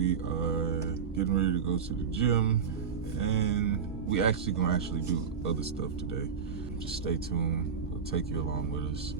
We are getting ready to go to the gym, and we actually gonna do other stuff today. Just stay tuned. We'll take you along with us.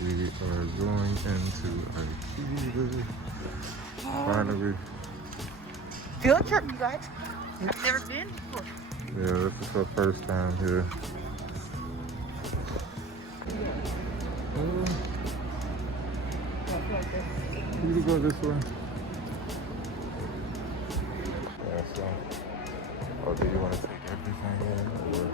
We are going into IKEA. Finally. Field trip, you guys. I've never been before. Yeah, this is our first time here. You can go this way. Yeah, so. Oh, do you want to take everything in? Or?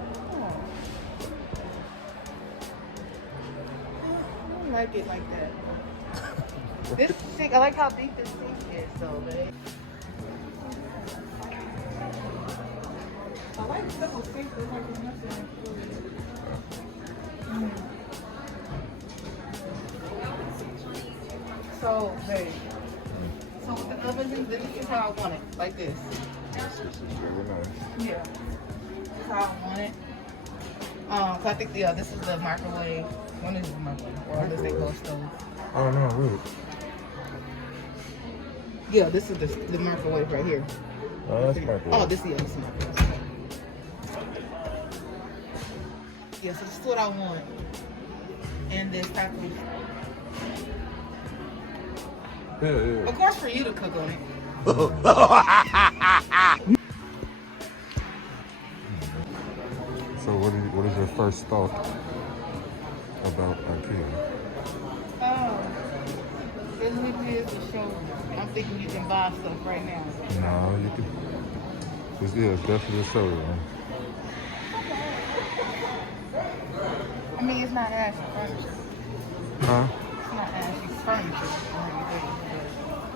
I don't like it like that. This thing, I like how big this thing is, though, babe. I like simple things, but like there's nothing. So, babe. So with the oven, this is how I want it, like this. This is really nice. Yeah. This is how I want it. So I think this is the microwave. When is the microwave? Or unless they go stove. Oh no, really? Yeah, this is the microwave right here. Oh, that's microwave. Oh, this is the other microwave. Yeah, so this is what I want. And this type of... Yeah. Of course for you to cook on it. So what is your first thought about IKEA? Oh. This is the show. I'm thinking you can buy stuff right now. No, you can. It's definitely a showroom. I mean, it's not actually furniture. Huh? It's not actually furniture.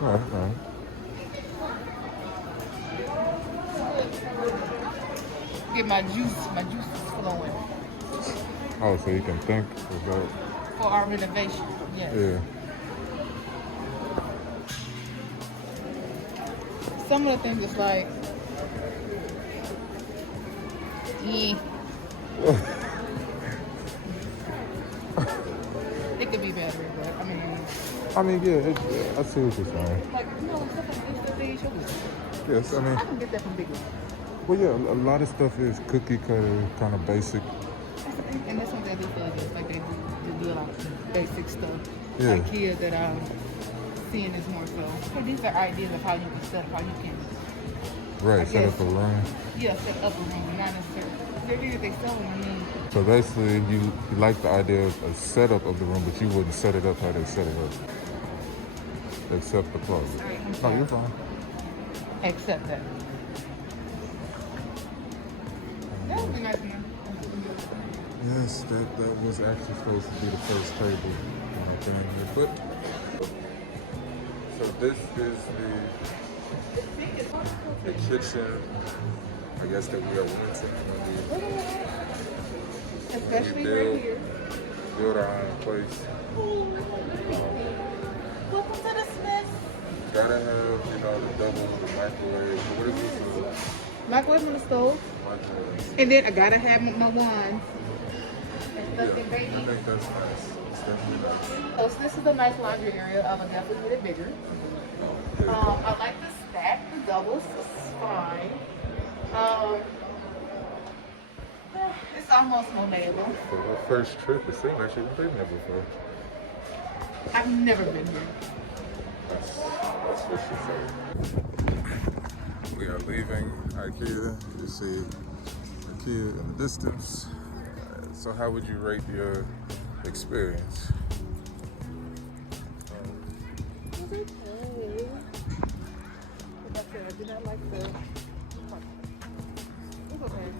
Right. Get my juices flowing. Oh, so you can think about. For our renovation, yes. Yeah. Some of the things is like, it could be better, but I mean, yeah, I see what you're saying. like, stuff like this, the thing shoulders. Yes, I mean, I can get that from Big One. well, yeah, a lot of stuff is cookie cutter, kind of basic. And that's what they do for this, like they do a lot of basic stuff. Yeah. IKEA that I'm seeing is more so. So these are ideas of how you can set up, how you can. Right, set up a room. Yeah, set up a room, not necessarily. They sell them, I mean. So basically, you like the idea of a setup of the room, but you wouldn't set it up how they set it up. Except the closet. No, you're fine. Accept that. That would be nice, man. Yes, that was actually supposed to be the first table in our family, but so this is the kitchen, I guess, that we are renting. Especially We right here. build our own place. Welcome to the Smiths. Gotta have, the double microwave. What is this? Microwave on the stove. Microwave. And then I gotta have my wine. Yeah, I think that's nice. It's definitely nice. So this is a nice laundry area. I would definitely get it bigger. I like the stack, the doubles. It's fine. It's almost mobile. For our first trip, it seemed like you've been there before. I've never been here. That's what she said. We are leaving IKEA. You see IKEA in the distance. So how would you rate your experience? It's okay. Like I said, I do not like the... It's okay.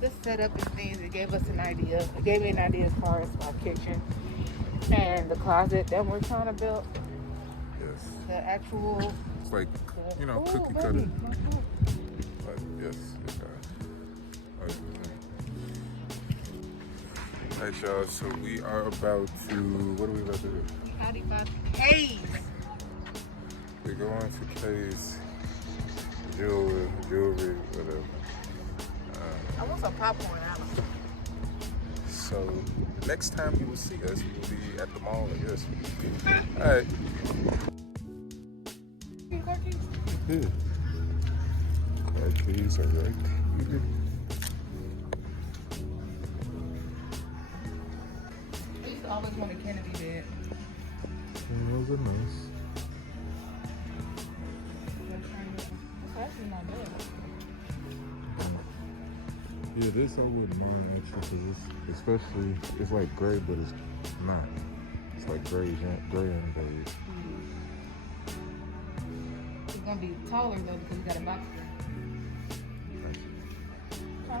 This setup and things, it gave us an idea. It gave me an idea as far as our kitchen and the closet that we're trying to build. Yes. The actual... It's like, cookie cutter. But yes, it does. Alright, y'all, so we are about to, what are we about to do? Howdy about the K's. We're going to K's jewelry, whatever. I want some popcorn, Alan. So, the next time you will see us, we will be at the mall, I guess. Alright. Yeah. Car keys are right here. I used to always want a Kennedy bed. Those are nice. That's actually not bad. Yeah, this I wouldn't mind actually, because it's especially, it's like gray, but it's not. It's like gray and beige. It's gonna be taller though because we got a box. So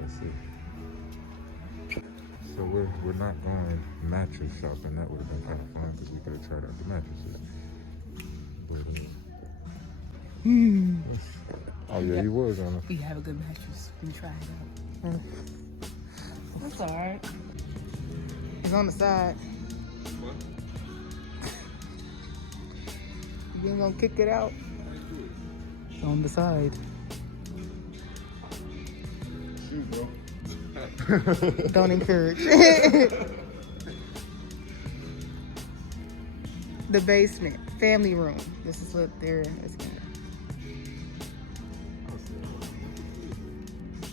that's it. So we're not going mattress shopping. That would have been kind of fun because we could have tried out the mattresses. But, oh yeah, you was on it. We have a good mattress. We try it out. That's alright. It's on the side. What? You ain't gonna kick it out? It's on the side. Shoot, bro. Don't encourage. The basement, family room. This is what they're.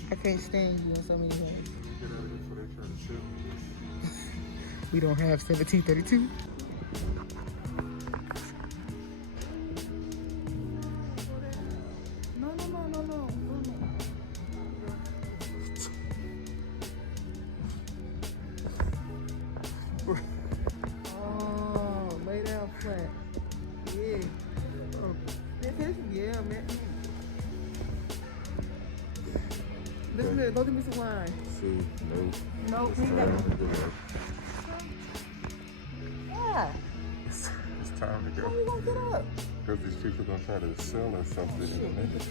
I can't stand you in so many ways. We don't have 1732. No. Oh, lay down flat. Yeah. Oh, yeah, man. Listen, go give me some wine. See, Nope. Yeah. It's time to go. How you gonna get up? Because these people are going to try to sell us something in a minute.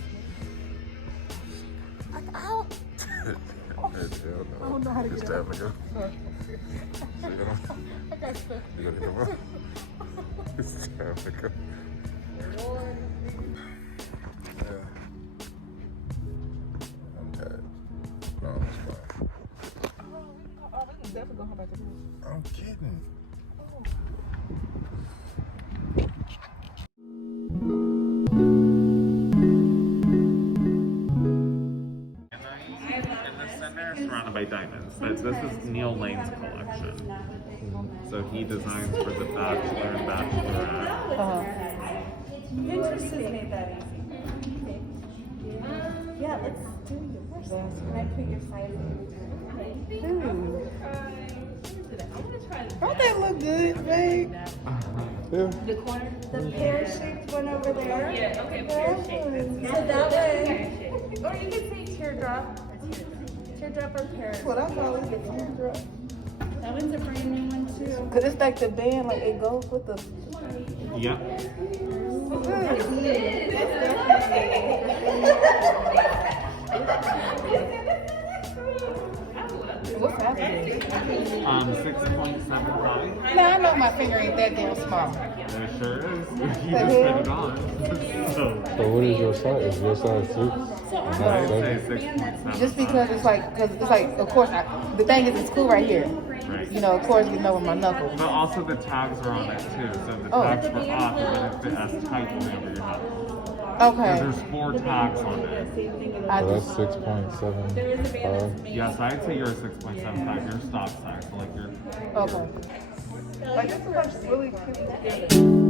Ow. Hell no. I don't know how to It's get time up. to go. I got stuff. You gotta come up. It's time to go. Yeah. I'm tired. No, it's fine. We can definitely go home back to this. I'm kidding. In the center, surrounded by diamonds. But this is Neil Lane's collection. So he designs for the Bachelor and Bachelorette. Pinterest has made that easy. Yeah, let's do yours. Can I put your size in? Don't that look good, babe? The pear-shaped one over there? Yeah, okay, pear-shaped. So that way, or you could say teardrop. Teardrop or pear. What I call it, the teardrop. That one's a brand new one too. Cause it's like the band, like it goes with the. Yeah. What's happening? 6.75. No, I know my finger ain't that damn small. There sure is. You just put it on. So what is your size? Is your size 6? I would say 6.75. Just because it's like, of course, the thing is, it's cool right here. Right. You know, of course, you know with my knuckles. But also the tags are on it too. So if the tags were off, it wouldn't fit as tightly over your head. Okay. There's 4 tags on it. I So that's just, 6.75. Yes, I'd say you're a 6.75. You're stock size, so like you're. okay. Like this looks really cute together.